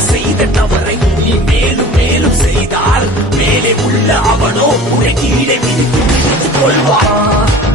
செய்த தவறை நீ மேலும் மேலும் செய்தால் மேலே உள்ள அவனோ உன்னை கீழே மிதித்து கொள்வான்.